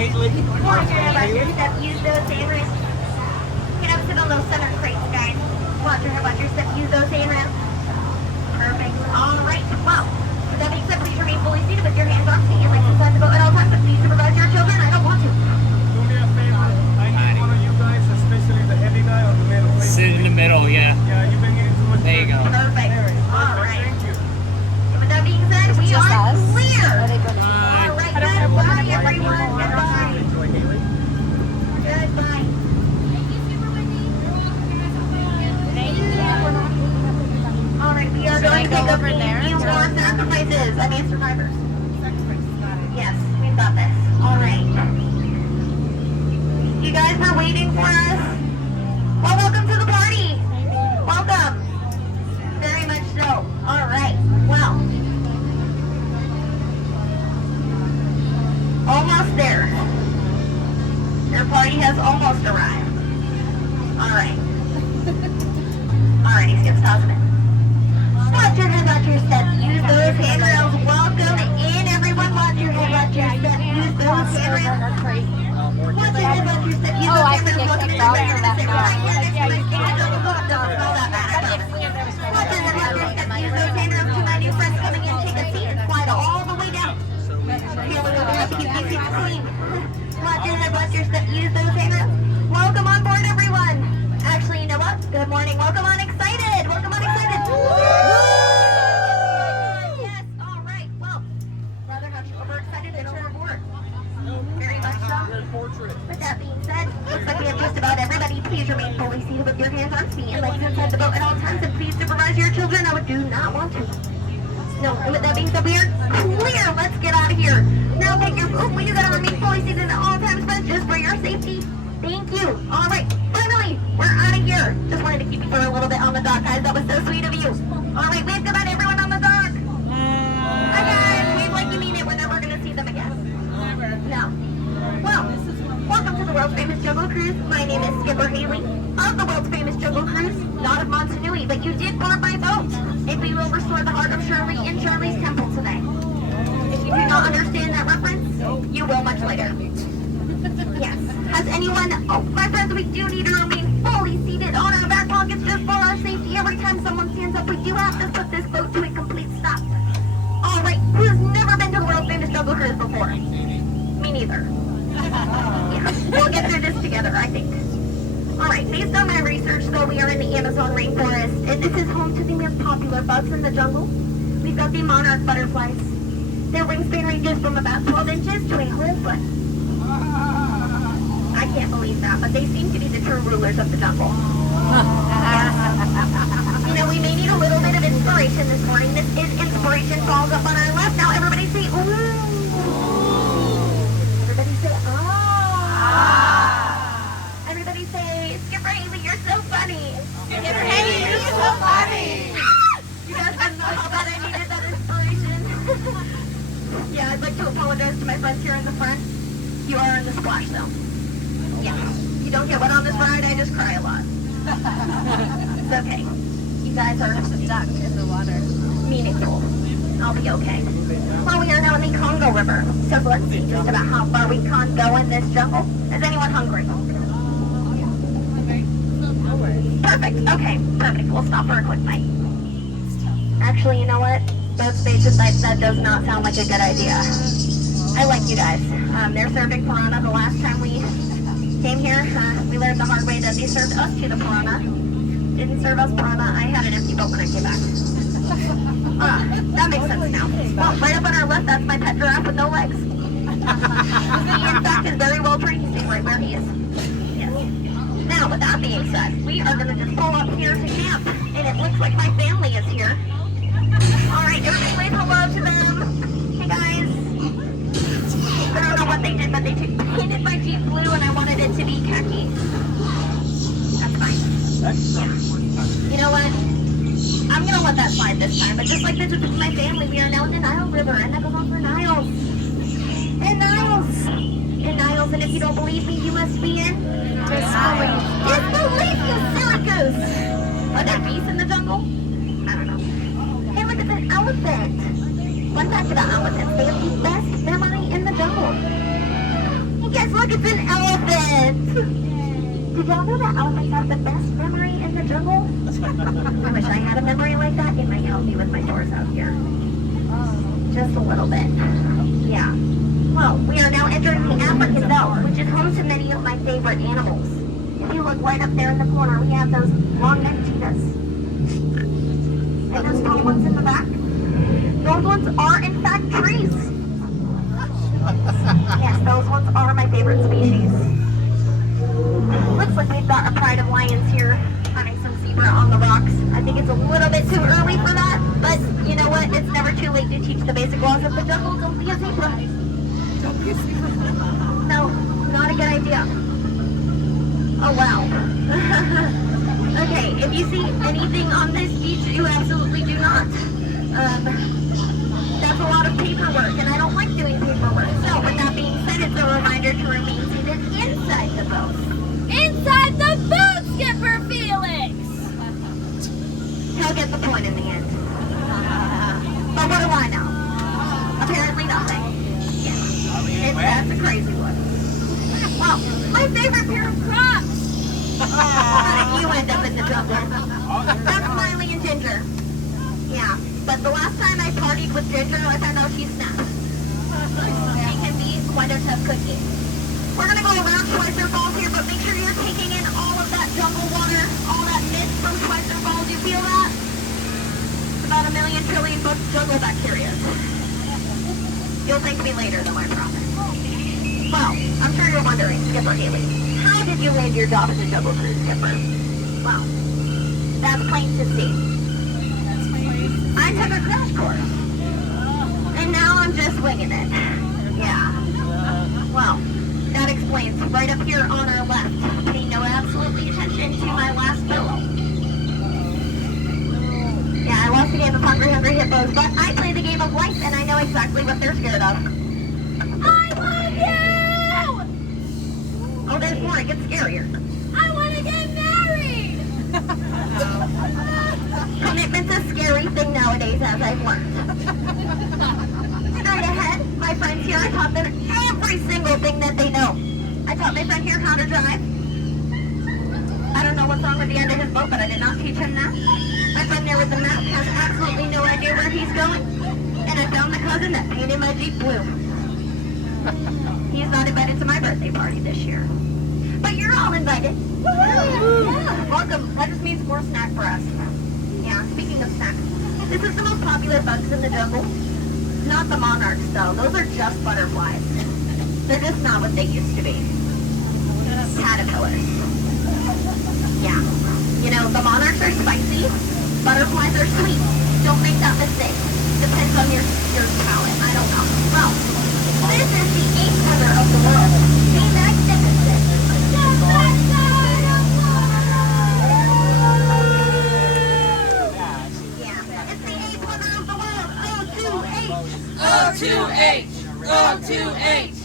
Watch your step. Use those handrails. Get up to the little center crates, guys. Watch your step. Use those handrails. Perfect. All right. Well, with that being said, please remain fully seated with your hands on seat and legs inside the boat at all times. But please supervise your children. I don't want to. Do me a favor. I need one of you guys, especially the heavy guy on the middle. Sit in the middle, yeah. Yeah, you've been getting too much. There you go. Perfect. All right. Thank you. With that being said, we are clear. Bye. All right. Goodbye, everyone. Goodbye. Goodbye. All right, we are going to take over there. You more sacrifices. I mean, survivors. Yes, we've got this. All right. You guys were waiting for us. Well, welcome to the party. Welcome. Very much so. All right. Well, almost there. Your party has almost arrived. All right. All right, Skip's tossing it. Watch your head, watch your step. Use those handrails. Welcome in, everyone. Watch your head, watch your step. Use those handrails. Watch your head, watch your step. Use those handrails. Welcome in, everyone. Watch your head, watch your step. Use those handrails. To my new friends coming in, take a seat and slide all the way down. Here we go. We have to keep these seats clean. Watch your head, watch your step. Use those handrails. Welcome on board, everyone. Actually, you know what? Good morning. Welcome on excited. Welcome on excited. Yes. All right. Well, rather not overexcited and overboard. Very much so. With that being said, looks like we have just about everybody. Please remain fully seated with your hands on feet and legs inside the boat at all times, and please supervise your children. I do not want to. No. And with that being said, we are clear. Let's get out of here. Now, take your food. You gotta remain fully seated at all times, friends, just for your safety. Thank you. All right. Finally, we're out of here. Just wanted to keep you for a little bit on the dock, guys. That was so sweet of you. All right, wave goodbye to everyone on the dock. Hi, guys. Wave like you mean it. We're never going to see them again. Never. No. Well, welcome to the world's famous jungle cruise. My name is Skipper Haley of the world's famous jungle cruise, not of Montanui, but you did board my boat. And we will restore the heart of Shirley in Shirley's temple today. If you do not understand that reference, you will much later. Yes. Has anyone... Oh, my friends, we do need to remain fully seated on our back pockets just for our safety. Every time someone stands up, we do have to put this boat to a complete stop. All right, who's never been to the world famous jungle cruise before? Me neither. Yeah, we'll get through this together, I think. All right, based on my research, though, we are in the Amazon rainforest, and this is home to the most popular bugs in the jungle. We've got the monarch butterflies. Their wingspan ranges from about 12 inches to a whole foot. I can't believe that, but they seem to be the true rulers of the jungle. You know, we may need a little bit of inspiration this morning. This is Inspiration Falls up on our left. Now everybody say, ooh. Everybody say, ah. Everybody say, Skipper Haley, you're so funny. Skipper Haley, you're so funny. You guys didn't know how bad I needed that inspiration. Yeah, I'd like to apologize to my friends here in the front. You are in the splash zone. Yeah, you don't get wet on this ride, I just cry a lot. It's okay. You guys are stuck in the water. Meaningful. I'll be okay. Well, we are now in the Congo River, so let's see just about how far we can go in this jungle. Is anyone hungry? Perfect, okay, perfect. We'll stop for a quick bite. Actually, you know what? Those faces, that does not sound like a good idea. I like you guys. They're serving piranha. The last time we came here, we learned the hard way that they served us to the piranha. Didn't serve us piranha. I had an empty boat when I came back. That makes sense now. Well, right up on our left, that's my pet giraffe with no legs. He, in fact, is very well trained. He's staying right where he is. Yes. Now, with that being said, we are going to just pull up here to camp. And it looks like my family is here. All right, everybody wave hello to them. Hey, guys. I don't know what they did, but they painted my Jeep blue and I wanted it to be khaki. That's fine. Yeah. You know what? I'm going to let that slide this time, but just like this with my family, we are now in the Nile River, and that goes on for Niles. And Niles. And Niles, and if you don't believe me, you must be in disbelief. Disbelief, you silly goose. Are there geese in the jungle? I don't know. Hey, look at that elephant. Fun fact about elephants, they have the best memory in the jungle. Yes, look, it's an elephant. Did y'all know that elephants have the best memory in the jungle? I wish I had a memory like that. It might help me with my doors out here. Just a little bit. Yeah. Well, we are now entering the African belt, which is home to many of my favorite animals. If you look right up there in the corner, we have those long-necked cheetahs. And those tall ones in the back. Those ones are, in fact, trees. Yes, those ones are my favorite species. Looks like we've got a pride of lions here, having some zebra on the rocks. I think it's a little bit too early for that, but you know what? It's never too late to teach the basic laws of the jungle. Don't be a zebra. Don't be a zebra. No, not a good idea. Oh, wow. Okay, if you see anything on this beach, you absolutely do not. That's a lot of paperwork, and I don't like doing paperwork. So, with that being said, it's a reminder to remain seated inside the boat. Inside the boat, Skipper Felix! He'll get the point in the end. But what do I know? Apparently nothing. Yeah. That's a crazy one. Well, my favorite pair of Crocs! How did you end up in the jungle? That's Smiley and Ginger. Yeah, but the last time I partied with Ginger, I found out she snapped. She can be quite a tough cookie. We're going to go around Schweitzer Falls here, but make sure you're taking in all of that jungle water, all that mist from Schweitzer Falls. You feel that? It's about 1 million trillion jungle bacteria. You'll thank me later, though, I promise. Well, I'm sure you're wondering, Skipper Haley, how did you land your job as a jungle cruise skipper? Well, that's plain to see. I took a crash course, and now I'm just winging it. Yeah. Well, that explains right up here on our left. Pay no absolutely attention to my last pillow. Yeah, I lost the game of Hungry Hungry Hippos, but I play the game of life, and I know exactly what they're scared of. I love you! Oh, there's more. It gets scarier. I want to get married! Commitment's a scary thing nowadays, as I've learned. Straight ahead, my friends here, I taught them every single thing that they know. I taught my friend here how to drive. I don't know what's wrong with the end of his boat, but I did not teach him that. My friend there with the map has absolutely no idea where he's going. And I found the cousin that painted my Jeep blue. He's not invited to my birthday party this year. But you're all invited. Yeah, welcome. That just means more snack for us. Yeah, speaking of snacks, this is the most popular bugs in the jungle. Not the monarchs, though. Those are just butterflies. They're just not what they used to be. Caterpillars. Yeah. You know, the monarchs are spicy. Butterflies are sweet. Don't make that mistake. Depends on your palate. I don't know. Well, this is the 8th wonder of the world. The Magnificent. Yeah, it's the 8th wonder of the world. O2H. O2H!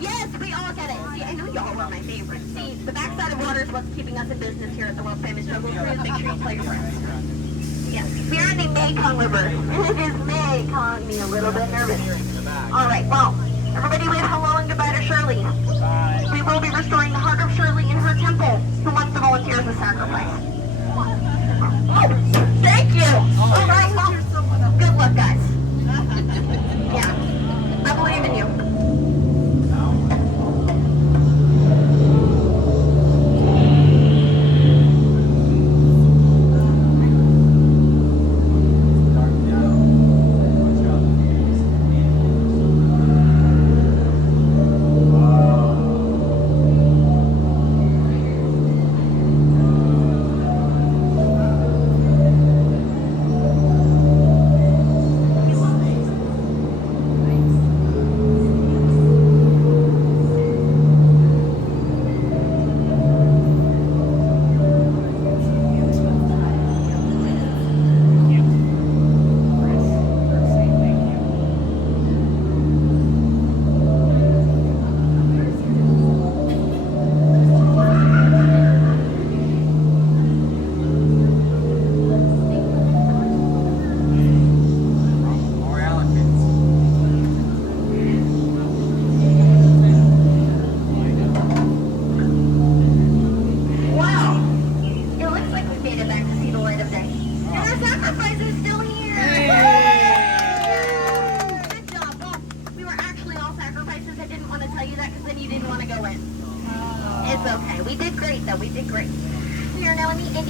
Yes, we all get it. See, I know y'all were my favorite. See, the backside of water is what's keeping us in business here at the world famous Jungle Cruise. Make sure you tell your friends. Yes, we are in the Mekong River, and it is making me a little bit nervous. All right, well, everybody wave hello and goodbye to Shirley. We will be restoring the heart of Shirley in her temple. Who wants to volunteer as a sacrifice? Oh, thank you. All right, well, good luck, guys. Yeah, I believe in you.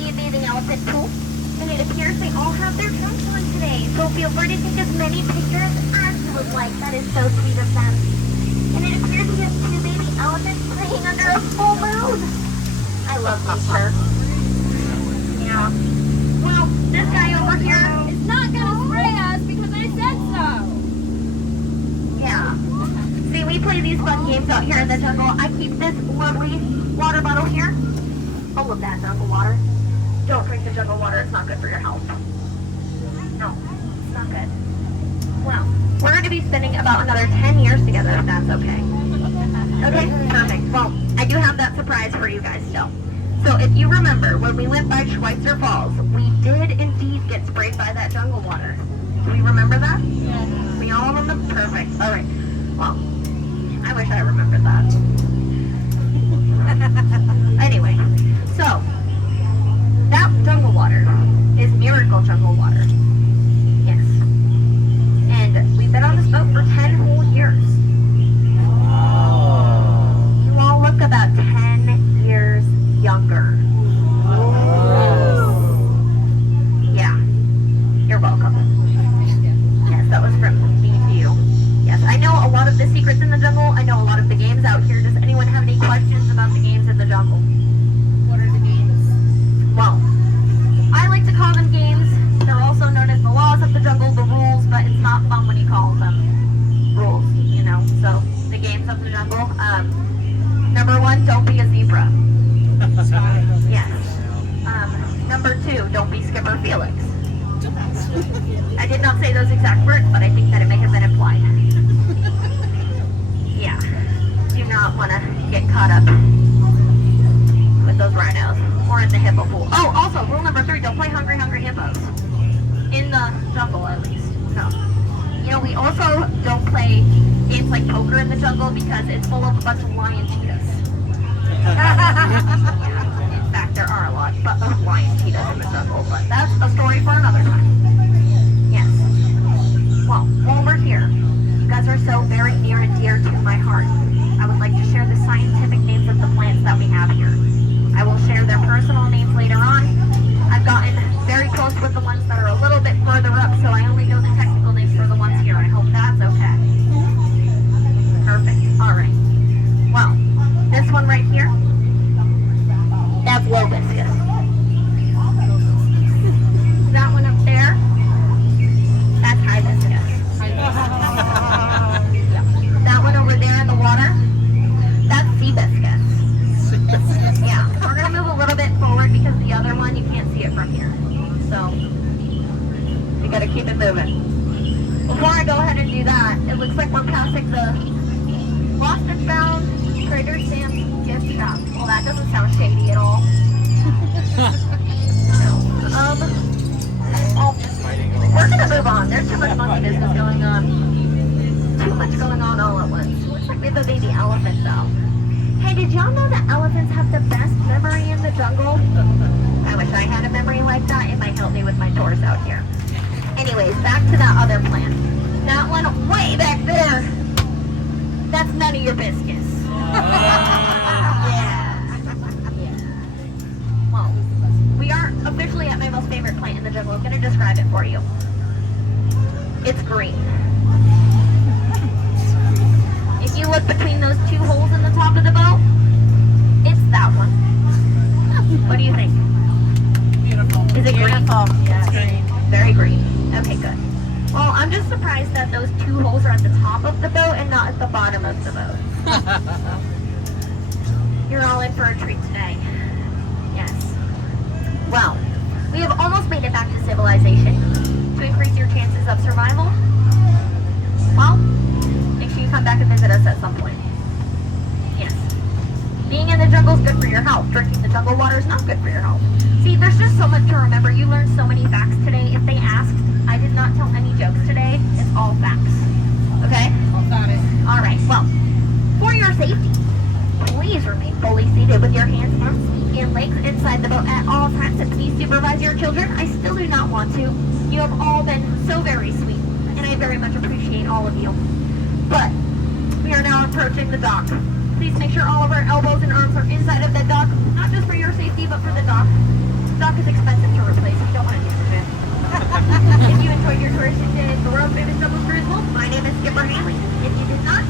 the bathing elephant pool. And it appears they all have their trunks on today. So feel free to take as many pictures as you would like. That is so sweet of them. And it appears we have 2 baby elephants playing under a full moon. I love nature. Yeah. Well, this guy over here It's not gonna spray us because I said so. yeah. See, we play these fun games out here in the jungle. I keep this lovely water bottle here, full of that jungle water. Don't drink the jungle water, it's not good for your health. No, it's not good. Well, we're going to be spending about another 10 years together, if that's okay. Okay, perfect. Well, I do have that surprise for you guys still. So if you remember, when we went by Schweitzer Falls, we did indeed get sprayed by that jungle water. Do we remember that? Yeah. We all remember? Perfect. All right. Well, I wish I remembered that. Anyway, so that jungle water is miracle jungle water. Yes. And we've been on this boat for 10 whole years. You all look about 10 years younger. Yeah. You're welcome. Yes, that was from me to you. Yes, I know a lot of the secrets in the jungle. I know a lot of the games out here. Does anyone have any questions about the games in the jungle? What are the games? Well, I like to call them games. They're also known as the laws of the jungle, the rules, but it's not fun when you call them rules, you know. So, the games of the jungle. Number 1, don't be a zebra. Yes. Number 2, don't be Skipper Felix. I did not say those exact words, but I think that it may have been implied. Yeah. Do not want to get caught up with those rhinos or in the hippo pool. Oh, also, rule number 3, don't play Hungry Hungry Hippos. In the jungle, at least. So, you know, we also don't play games like poker in the jungle because it's full of a bunch of lion cheetahs. In fact, there are a lot of lion cheetahs in the jungle, but that's a story for another time. Yes. Well, while we're here, you guys are so very near and dear to my heart. I would like to share the scientific names of the plants that we have here. I will share their personal names later on. I've gotten very close with the ones that are a little bit further up, so I only know the technical names for the ones here. I hope that's okay. Perfect. All right. Well, this one right here, that's Lobiscus. That one up there, that's Hibiscus. That one over there in the water, that's Seabiscus. Yeah, we're going to move a little bit forward because the other one, you can't see it from here. So, we got to keep it moving. Before I go ahead and do that, it looks like we're passing the Lost and Found Trader Sam's gift shop. Well, that doesn't sound shady at all. We're going to move on. There's too much monkey business going on. Too much going on all at once. Looks like we have a baby elephant, though. Hey, did y'all know that elephants have the best memory in the jungle? I wish I had a memory like that. It might help me with my tours out here. Anyways, back to that other plant. That one way back there. That's none of your business. Yeah. Well, we are officially at my most favorite plant in the jungle. I'm going to describe it for you. It's green. If you look between those 2 holes in the top of the boat, it's that one. What do you think? Beautiful. Is it green? Yes. It's green. Very green. Okay, good. Well, I'm just surprised that those 2 holes are at the top of the boat and not at the bottom of the boat. You're all in for a treat today. Yes. Well, we have almost made it back to civilization. To increase your chances of survival, well, make sure you come back and visit us at some point. Yes. Being in the jungle is good for your health. Drinking the jungle water is not good for your health. See, there's just so much to remember. You learned so many facts today. If they asked, I did not tell any jokes today. It's all facts. Okay? All right. Well, for your safety, please remain fully seated with your hands, arms, feet, and legs inside the boat at all times. And please supervise your children. I still do not want to. You have all been so very sweet, and I very much appreciate all of you. But we are now approaching the dock. Please make sure all of our elbows and arms are inside of the dock, not just for your safety, but for the dock. dock is expensive to replace. You don't want to damage it. If you enjoyed your tour in the world famous double cruise, well, my name is Skipper Haley. If you did not,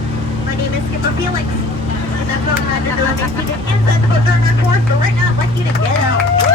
my name is Skipper Felix. And that's what I'm going to do. I'm exceeded inside the boat during our tour. So right now, I'd like you to get out.